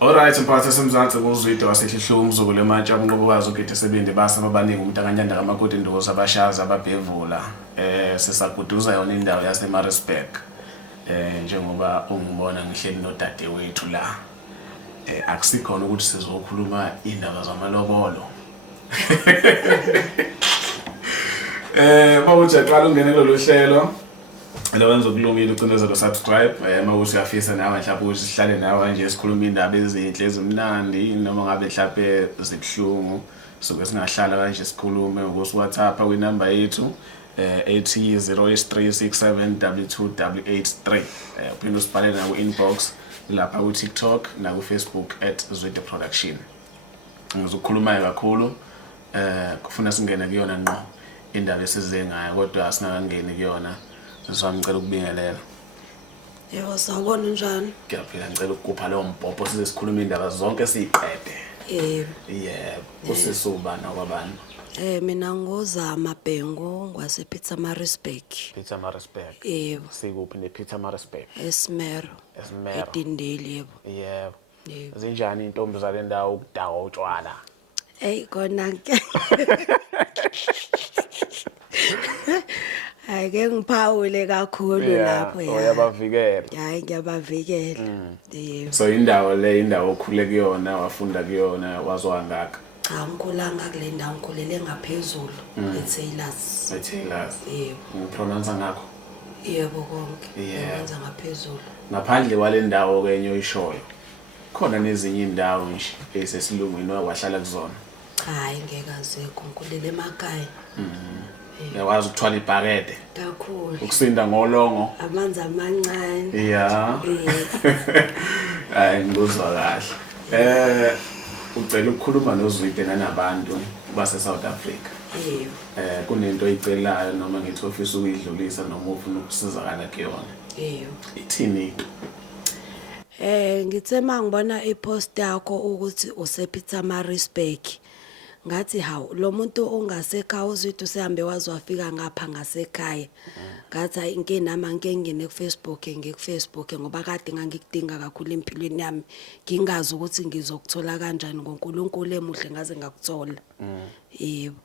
Alright, mphakathi semzansi kuzwide wasehlihluka umzukulu emantsha umnqobokazi ugide sebindi basa abaningi umuntu akanyanda kamakoti ndoza abashaza ababhevula sisaguduza yona indawo yaseMaritzburg njengoba ungibona ngihleli nodadewethu la akusikhona ukuthi sizokhuluma indaba zamalobolo mawuthi aqala ungene kulolu hlelo Lawenza ukulungile ucinezelo subscribe mawuthi uyafisa nawe mhlawumbe ukuthi sihlale nawe nje sikhuluma indaba ezinhle ezimnandi noma ngabe mhlawumbe zibhlungu soke singahlala kanje sikhulume ngokuthi WhatsApp kwinamba yethu ethi 0836722883 uphinde usibhalele na ku-inbox lapha ku TikTok na ku Facebook @zwide_production. Ngizokhuluma kakhulu kufuna singene kuyona ngqo indaba esize ngayo kodwa asingakangeni kuyona Sisami ngicela ukubingelela. Yebo sawubona njani? Ngiyaphila ngicela ukugupha lo mbhobho size sikhuluma indaba zonke siqede. Yebo. Usisubana kwabani? Mina ngoZama Bhengu ngwase Pietermaritzburg. Pietermaritzburg. Yebo. Sikuphi nePietermaritzburg? Esmero. Esmero. Edindeli yebo. Yebo. Yebo. Zinjani intombi zale ndawo ukudaka utshwala? Kona ke. Ake ngiphawule kakhulu lapho ya. Uyabavikela. Hayi ngiyabavikela. Yebo. So indawo le indawo okhule kuyona wafunda kuyona wazwa ngaka. Cha ngikhulanga kule ndawo ngikhulele ngaphezulu eTaylors. eTaylors. Yebo. Ngipronounce ngakho. Yebo konke. Yeah. Ngenza ngaphezulu. Ngaphandle kwale ndawo ke enyoyishoyo. Khona nezinye indawo nje esesilungwini wahlala kuzona. Hayi ngeke azekho ngikhulele emakhaya. Yawazi ukuthwala ibhakede. Kakhulu. Ukusinda ngolongo. Amanzi amancane. Yeah. Hayi ngizwa kahle. Ucela ukukhuluma noZwide nabantu base South Africa. Yebo. Kunento oyicelayo noma ngithi ofisa ukuyidlulisa noma ufuna ukusizakala kuyona. Yebo. Ithini? Ngithe mangibona ipost yakho ukuthi usePietermaritzburg. Ngathi hawu lo muntu ongasekhaya uZwide usehambe wazwafika ngapha ngasekhaya. Ngathi inke nama ngengene kuFacebook ngekufacebook ngoba kade ngangikudinga kakhulu empilweni yami. Ngingazi ukuthi ngizokuthola kanjani ngoNkulunkulu emuhle ngaze ngakuthola. Yebo.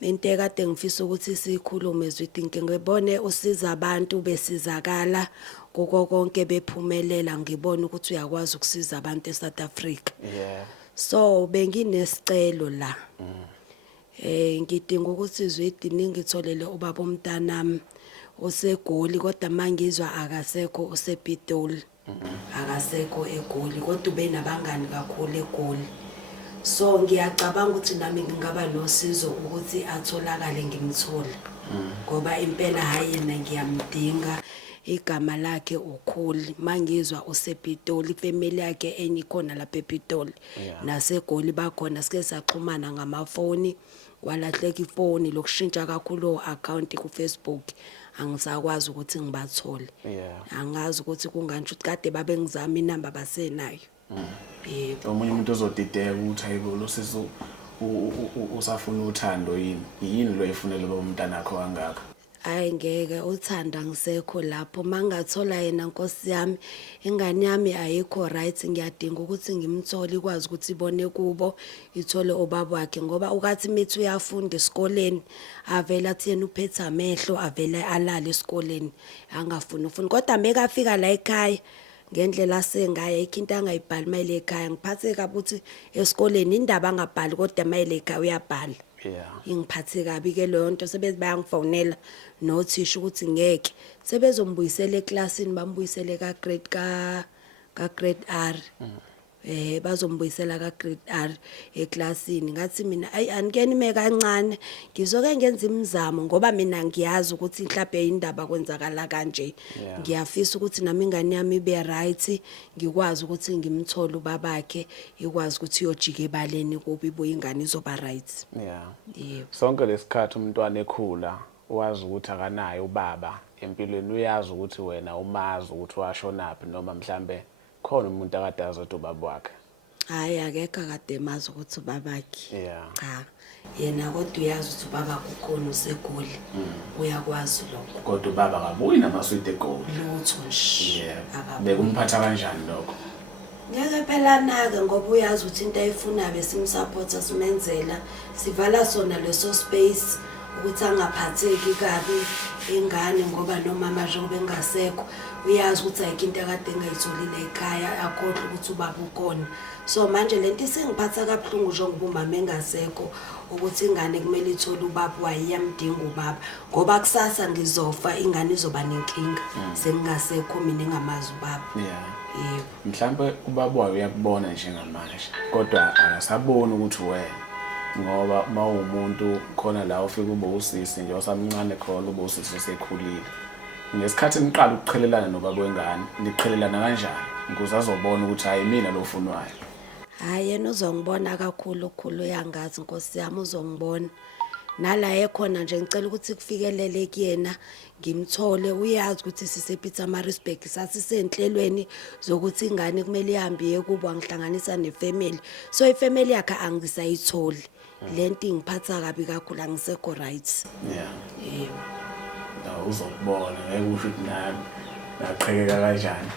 Into kade ngifisa ukuthi sikhulume Zwide ngibone usiza abantu besizakala konke konke bephumelela ngibona ukuthi uyakwazi ukusiza abantu eSouth Africa. Yeah. So benginesicelo la. Ngidinga ukuthi Zwide ningitholele ubaba omntanami osegoli kodwa mangizwa akasekho usePitoli. Akasekho eGoli kodwa ube nabangani kakhulu eGoli. So ngiyacabanga ukuthi nami ngingaba nosizo ukuthi atholakale ngimthole. Ngoba impela hayi yena ngiyamdinga. Igama lakhe ukhuli mangizwa usePitoli ifamily yakhe enye khona lapha ePitoli naseGoli bakhona sike saxhumana ngamafoni kwalahleka ifoni lokushintsha kakhulu account ku Facebook angisakwazi ukuthi ngibathole angazi ukuthi kungani ukuthi kade babe ngizama inamba basenayo yebo Omunye umuntu ozodideka ukuthi hayibo lo sizo usafuna uthando yini lo efunele lo umntana wakho kangaka Hayi ngeke uthanda ngisekho lapho mangathola yena Nkosi yami ingane yami ayikho right ngiyadinga ukuthi ngimthole ikwazi ukuthi ibone kubo ithole obaba wakhe ngoba ukathi mithi uyafunda esikoleni avela athi yena uphethe amehlo avela alala esikoleni angafuni kodwa mekafika la ekhaya ngendlela sengaya ikinto angayibhali mayile ekhaya ngiphathe kabi ukuthi esikoleni indaba angabhali kodwa mayile ekhaya uyabhala ingiphathe kabi ke leyo nto sebezi bayangifonela nothisha ukuthi ngeke sebezombuyisela eklasini bambuyisele ka grade R bazombuyisela ka grade R eklasini ngathi mina ayi anikeni me kancane ngizoke ngenza imizamo ngoba mina ngiyazi ukuthi mhlawumbe indaba kwenzakala kanje ngiyafisa ukuthi nami ingane yami ibe right ngikwazi ukuthi ngimthole ubabakhe ikwazi ukuthi iyojika ebaleni kubi ibuye ingane izoba right yebo sonke lesikhathi umntwana ekhula wazi ukuthi akanayo ubaba empilweni uyazi ukuthi wena umazi ukuthi washonaphi noma mhlambe khona umuntu akadazi ukuthi ubaba wakhe hayi akekho akade mazi ukuthi ubabakhe cha yena kodwa uyazi ukuthi ubaba kukhona useGoli uyakwazi lokho kodwa ubaba akabuyi namaswidi eGoli lutho nje bekumphatha kanjani lokho Ngeke phela nake ngoba uyazi ukuthi into ayifunayo besimsupporta simenzela sivala sona leso space ukuthi angaphatheki kabi ingane ngoba nomama njengoba engasekho uyazi ukuthi ayikho into akade engayitholile ekhaya akhohle ukuthi ubaba ukhona. So manje lento isengiphatha kabuhlungu njengoba umama engasekho ukuthi ingane kumele ithole ubaba wayo iyamdinga ubaba ngoba kusasa ngizofa ingane izoba nenkinga sengingasekho mina engamazi ubaba. Yebo. Mhlawumbe ubaba wayo uyakubona njengamanje kodwa akasaboni ukuthi wena ngoba uma umuntu khona la ufika ube usisi nje osamncane khona ube usisi sekhulile. Ngesikhathi niqala ukuqhelelana nobaba wengane niqhelelana kanjani ukuze azobona ukuthi hayi mina lo ufunwayo? Hayi yena uzongibona kakhulu okukhulu yangazi Nkosi yami uzongibona. Nala ekhona nje ngicela ukuthi kufikelele kuyena ngimthole uyazi ukuthi sisePietermaritzburg sasisenhlelweni zokuthi ingane kumele ihambe yekubo angihlanganisa nefamily. So ifamily yakhe angisayitholi. Lento ingiphatha kabi kakhulu angisekho right. Yebo. Na uzokubona ngeke usho ukuthi nami naqhekeka kanjani.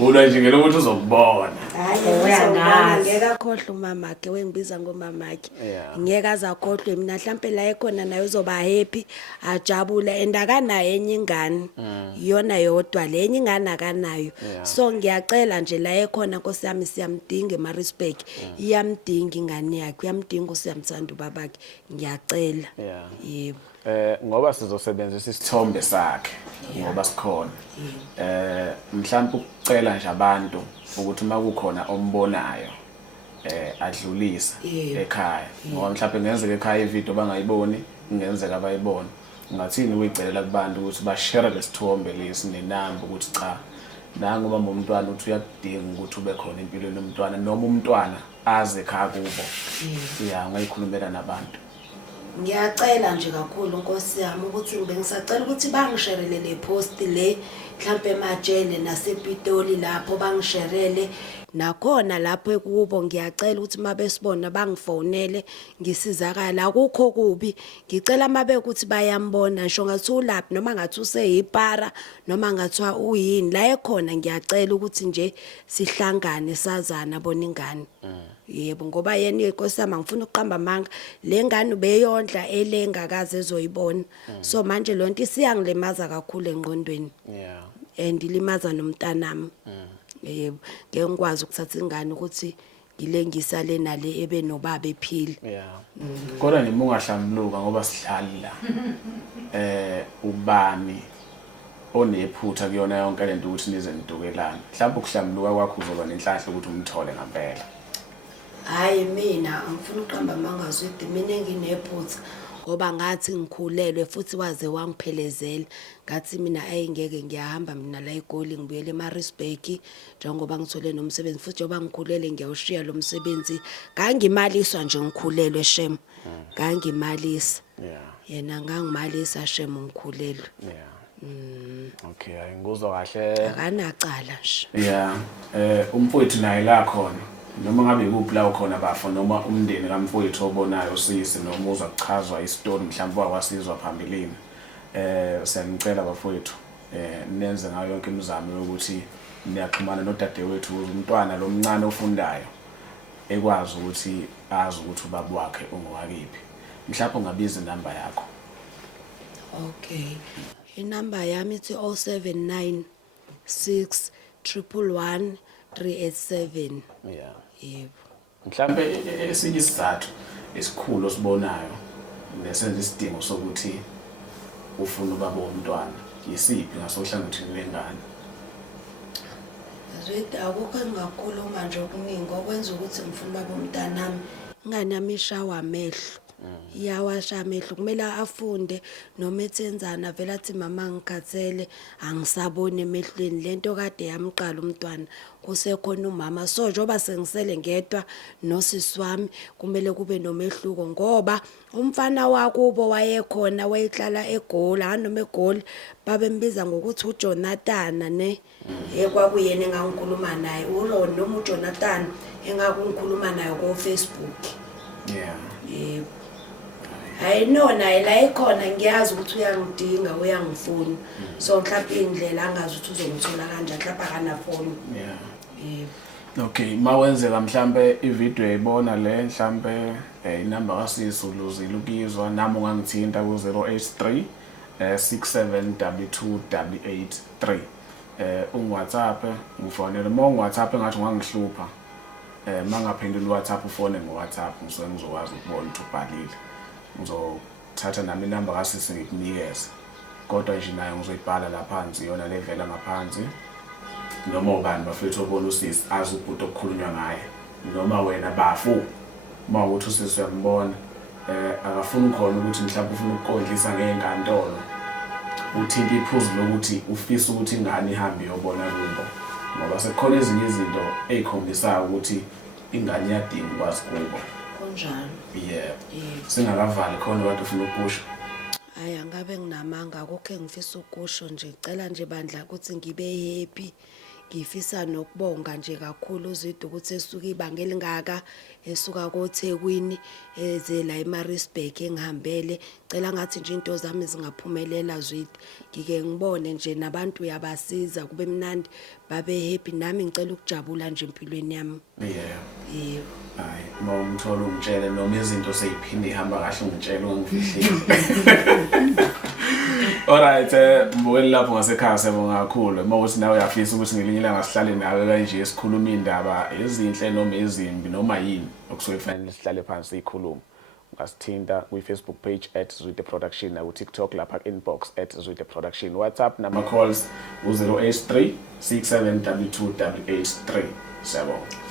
Ula nje ngelo ukuthi uzokubona. Hayi uyangana ngeke akhohle umama wakhe wengibiza ngomama wakhe. Ngeke azakhohlwe mina mhlambe la ekhona naye uzoba happy ajabula endakanayo enye ingane. Iyona yodwa lenye ingane akanayo. So ngiyacela nje la ekhona Nkosi yami siyamdinga eMaritzburg. Iyamdinga ingane yakhe uyamdinga usiyamthanda ubabakhe ngiyacela. Yebo. Ngoba sizosebenzisa isithombe sakhe ngoba sikhona. Mhlawumbe ukucela nje abantu ukuthi uma kukhona ombonayo adlulisa ekhaya ngoba mhlawumbe ngenzeka ekhaya ivideo bangayiboni ingenzeka bayibone. Ngathini uyicelela kubantu ukuthi ba share lesithombe lesi nenamba ukuthi cha nangu ubamba umntwana uthi uyakudinga ukuthi ube khona empilweni yomntwana noma umntwana aze ekhaya kubo. Ngayikhulumela nabantu. Ngiyacela nje kakhulu Nkosi yami ukuthi bengisacela ukuthi bangisherele le post le mhlambe emajele nasePitoli lapho bangisherele nakhona lapho ekubo ngiyacela ukuthi mabesibona bangifonele ngisizakala akukho kubi ngicela mabe ukuthi bayambona ngisho ngathi ulaphi noma ngathi useyipara noma ngathiwa uyini la ekhona ngiyacela ukuthi nje sihlangane sazana bona ingane. Yebo ngoba yena Nkosi yami ngifuna ukuqamba amanga le ngane ubeyondla elengakaze ezoyibona. So manje lonto isiyangilimaza kakhulu engqondweni. And ilimaza nomntanami. Yebo ngeke ngikwazi ukuthatha ingane ukuthi ngilengisa le nale ebe nobaba ephila. Kodwa nima ungahlambuluka ngoba sihlali la. Ubani onephutha kuyona yonke lento ukuthi nize nidukelane. Mhlawumbe ukuhlambuluka kwakho uzoba nenhlahla ukuthi umthole ngempela. Hayi mina angifuni uqamba amanga zwidi mina nginephutha ngoba ngathi ngikhulelwe futhi waze wangiphelezela ngathi mina ayingeke ngiyahamba mina la eGoli ngibuyele eMaritzburg njengoba ngithole nomsebenzi futhi njengoba ngikhulele ngiyawushiya lo msebenzi ngangimaliswa nje ngikhulelwe shem ngangimalisa yena ngangimalisa shem ngikhulelwe. Okay ayinguzwa kahle akanacala nje. Umfowethu naye la khona noma ngabe kuphi la ukhona bafo noma umndeni kamfowethu obonayo sisi noma uzwa kuchazwa istory mhlawumbe wakwasizwa phambilini. Siyanicela bafowethu nenze ngayo yonke imizamo yokuthi niyaxhumana nodadewethu ukuze umntwana lo mncane ofundayo ekwazi ukuthi azi ukuthi ubaba wakhe ungowakiphi. Mhlawumbe ungabiza inamba yakho. Okay. Inamba yami ithi 079 611 387. Yebo. Mhlawumbe esinye isizathu esikhulu osibonayo nesenza isidingo sokuthi ufuna ubaba womntwana yisiphi ngasohlangothini lengane. Zwidi akukho engakhuluma nje okuningi okwenza ukuthi ngifuna ubaba womntanami ingane yami ishawa amehlo. Iyawasha amehlo kumele afunde noma ethenzana vela athi mama ngikhathele angisaboni emehlweni lento kade yamqala umntwana kusekhona umama so njoba sengisele ngedwa nosisi wami kumele kube nomehluko ngoba umfana wakubo wayekhona wayehlala eGoli noma eGoli babembiza ngokuthi uJonathan ne ekwakuyena engangikhuluma naye ulo noma uJonathan engakungikhuluma naye ku Facebook. Yebo. hayi nona la ikhona ngiyazi ukuthi uyangidinga uyangifuna so mhlawumbe indlela angazi ukuthi uzongithola kanjani mhlawumbe akanafoni yeah yebo okay mawenzeka mhlambe ivideo ayibona le mhlambe inamba kasisi uluzile ukuyizwa nami ungangithinta ku 083 67228883 WhatsApp ngifonele uma WhatsApp engathi ungangihlupha mangaphendula WhatsApp ufone ngoWhatsApp ngisuke ngizokwazi ukubona ukuthi ubhalile ngizothatha nami inamba kasisi ngikunikeze kodwa nje nayo ngizoyibhala la phansi yona levela ngaphansi noma ubani bafethu obona usisi azi ukuthi okukhulunywa ngaye noma wena bafu uma uthi usisi uyambona akafuni khona ukuthi mhlawumbe ufuna ukukondlisa ngezinkantolo uthinta iphuzu lokuthi ufisa ukuthi ingane ihambe yobona kubo ngoba sekukhona ezinye izinto ezikhombisayo ukuthi ingane iyadinga ukwazi kubo kunjalo yeah singakavali khona abantu ufuna ukusho hayi angabe nginamanga akukho engifisa ukusho nje cela nje bandla ukuthi ngibe happy ngifisa nokubonga nje kakhulu uZwide ukuthi esuka ibanga elingaka esuka koThekwini eze la eMaritzburg engihambele cela ngathi nje into zami zingaphumelela Zwide ngike ngibone nje nabantu uyabasiza kube mnandi babe happy nami ngicela ukujabula nje empilweni yami yeah yebo hayi uma umthola umtshele noma izinto seyiphinde ihamba kahle ungitshela ungifihlile alright mbukeli lapho ngasekhaya siyabonga kakhulu uma uthi nawe uyafisa ukuthi ngelinye ilanga sihlale nawe kanje esikhuluma indaba ezinhle noma ezimbi noma yini okusuke kufanele sihlale phansi sikhuluma ungasithinta kwi-Facebook page @Zwide Production na ku-TikTok lapha inbox @Zwide Production WhatsApp number calls u 083 67228883 siyabonga